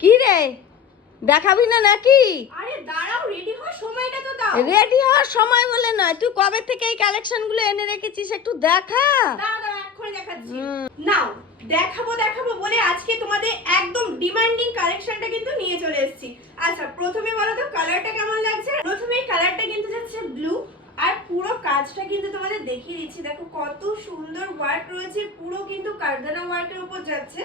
কি রে, দেখাবি না নাকি? আরে দাঁড়াও, রেডি হওয়ার সময়টা তো দাও। রেডি হওয়ার সময় বলে নয়, তুই কবে থেকে এই কালেকশন গুলো এনে রেখেছিস একটু দেখা। দাঁড়াও এক্ষুনি দেখাচ্ছি। নাও দেখাবো দেখাবো বলে আজকে তোমাদের একদম ডিমান্ডিং কালেকশনটা কিন্তু নিয়ে চলে এসেছি। আচ্ছা প্রথমে বলো তো কালারটা কেমন লাগছে। প্রথমেই কালারটা কিন্তু যাচ্ছে ব্লু, আর পুরো কাজটা কিন্তু তোমাদের দেখিয়ে দিচ্ছি। দেখো কত সুন্দর ওয়ার্ক রয়েছে, পুরো কিন্তু কারদানা ওয়ার্কের উপর যাচ্ছে।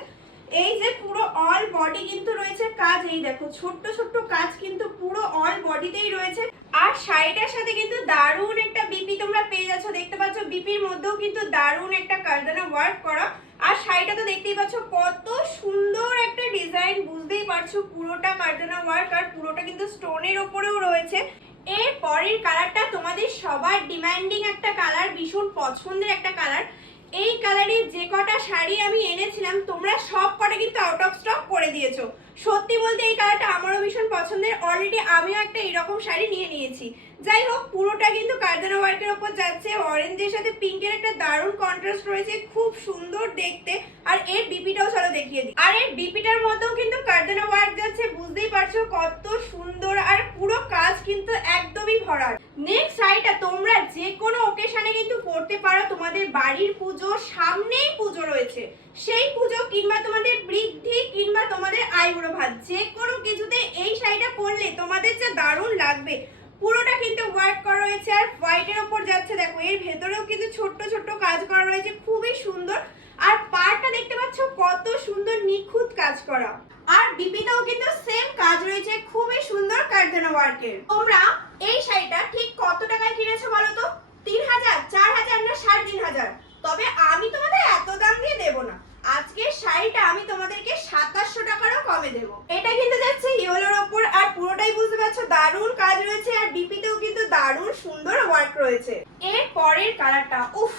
এই যে পুরো অল বডি কিন্তু রয়েছে কাজ, এই দেখো ছোট্ট ছোট্ট কাজ কিন্তু পুরো অল বডিতেই রয়েছে। আর শাড়িটার সাথে কিন্তু দারুণ একটা বিপি তোমরা পেয়ে যাচ্ছ, দেখতে পাচ্ছ বিপির মধ্যেও কিন্তু দারুণ একটা কারদানা ওয়ার্ক করা। আর শাড়িটা তো দেখতেই পাচ্ছ কত সুন্দর একটা ডিজাইন, বুঝতেই পারছো পুরোটা কারদানা ওয়ার্ক আর পুরোটা কিন্তু স্টোনের ওপরেও রয়েছে। এর পরের কালারটা তোমাদের সবার ডিমান্ডিং একটা কালার, ভীষণ পছন্দের একটা কালার। এই কালারের যে কটা শাড়ি আমি এনেছিলাম তোমরা সব কটা কিন্তু আউট অফ স্টক করে দিয়েছো। সত্যি বলতে এই কালারটা আমারও ভীষণ পছন্দের, অলরেডি আমিও একটা এরকম শাড়ি নিয়ে নিয়েছি। যাই হোক পুরোটা কিন্তু কারদানা ওয়ার্কের ওপর যাচ্ছে, অরেঞ্জের সাথে পিঙ্কের একটা দারুণ কন্ট্রাস্ট রয়েছে, খুব সুন্দর দেখতে। আর এর বিপিটাও চলো দেখিয়ে দিই। আর এর বিপিটার মধ্যেও কিন্তু কারদানা ওয়ার্ক যাচ্ছে, বুঝতেই পারছো কত সুন্দর। আর পুরো কাজ কিন্তু একদমই ভরাট। নেক্সট শাড়িটা তোমরা যে কোনো ওকেশনে কিন্তু পরতে পারো, তোমাদের বাড়ির পুজো, সামনেই পুজো রয়েছে, সেই পুজো কিংবা তোমাদের বৃদ্ধি কিংবা তোমাদের আইবুড়ো ভাত, যে কোনো কিছুতে এই শাড়িটা পরলে তোমাদের যে দারুণ লাগবে। পুরোটা কিন্তু ওয়ার্ক করা রয়েছে আর হোয়াইটের ওপর যাচ্ছে। দেখো এর ভেতরেও কিন্তু ছোট্ট ছোট্ট কাজ করা রয়েছে, খুবই সুন্দর। আর পাড়টা দেখতে পাচ্ছ কত সুন্দর নিখুঁত কাজ করা। আর বিপিটাও কিন্তু সেম কাজ রয়েছে, খুবই সুন্দর কারদানা ওয়ার্কের। তোমরা এই শাড়িটা ঠিক কত টাকায় কিনেছো বলো তো? 3000, 4000 না 3500? তবে আমি তোমাদের এত দাম দিয়ে দেবো না। আজকের শাড়িটা আমি তোমাদেরকে 2700 টাকারও কমে দেবো। এটা কিন্তু যাচ্ছে ইয়েলোর ওপর আর পুরোটাই বুঝতে পারছো দারুণ কাজ রয়েছে আর বিপিতেও কিন্তু দারুণ সুন্দর ওয়ার্ক রয়েছে। এর পরের কালারটা উফ,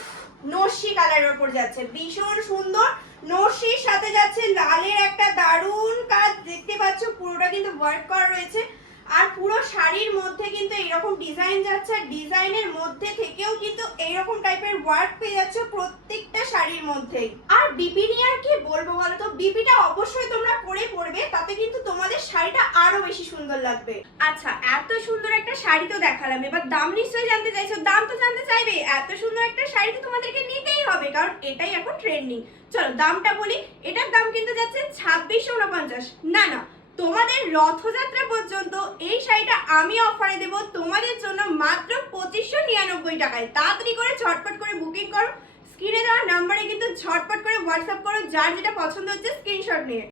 নস্যি কালারের ওপর যাচ্ছে, ভীষণ সুন্দর। নস্যির সাথে যাচ্ছে লালের একটা দারুণ কাজ, দেখতে পাচ্ছ পুরোটা কিন্তু ওয়ার্ক করা রয়েছে। আর পুরো শাড়ির মধ্যে কিন্তু এইরকম ডিজাইন যাচ্ছে, আর ডিজাইনের মধ্যে থেকেও কিন্তু এইরকম টাইপের ওয়ার্ক পেয়ে যাচ্ছে প্রত্যেকটা শাড়ির মধ্যেই। আর বিপি নিয়ে আর কি বলবো বলো তো, বিপিটা অবশ্যই তোমরা করে পরবে, তাতে কিন্তু তোমাদের শাড়িটা আরো বেশি সুন্দর লাগবে। আচ্ছা এত সুন্দর একটা শাড়ি তো দেখালাম, এবার দাম নিশ্চয়ই জানতে চাইছো। দাম তো জানতে চাইবে, এত সুন্দর একটা শাড়ি তো তোমাদেরকে নিতেই হবে, কারণ এটাই এখন ট্রেন্ডিং। চলো দামটা বলি। এটার দাম কিন্তু যাচ্ছে 2649। না না, তোমাদের রথযাত্রা পর্যন্ত এই শাড়িটা আমি অফারে দেব তোমাদের জন্য মাত্র 2599 টাকায়। তাড়াতাড়ি করে ঝটপট করে বুকিং করো, স্ক্রিনে দেওয়া নাম্বারে কিন্তু ঝটপট করে হোয়াটসঅ্যাপ করো, যার যেটা পছন্দ হচ্ছে স্ক্রিনশট নিয়ে।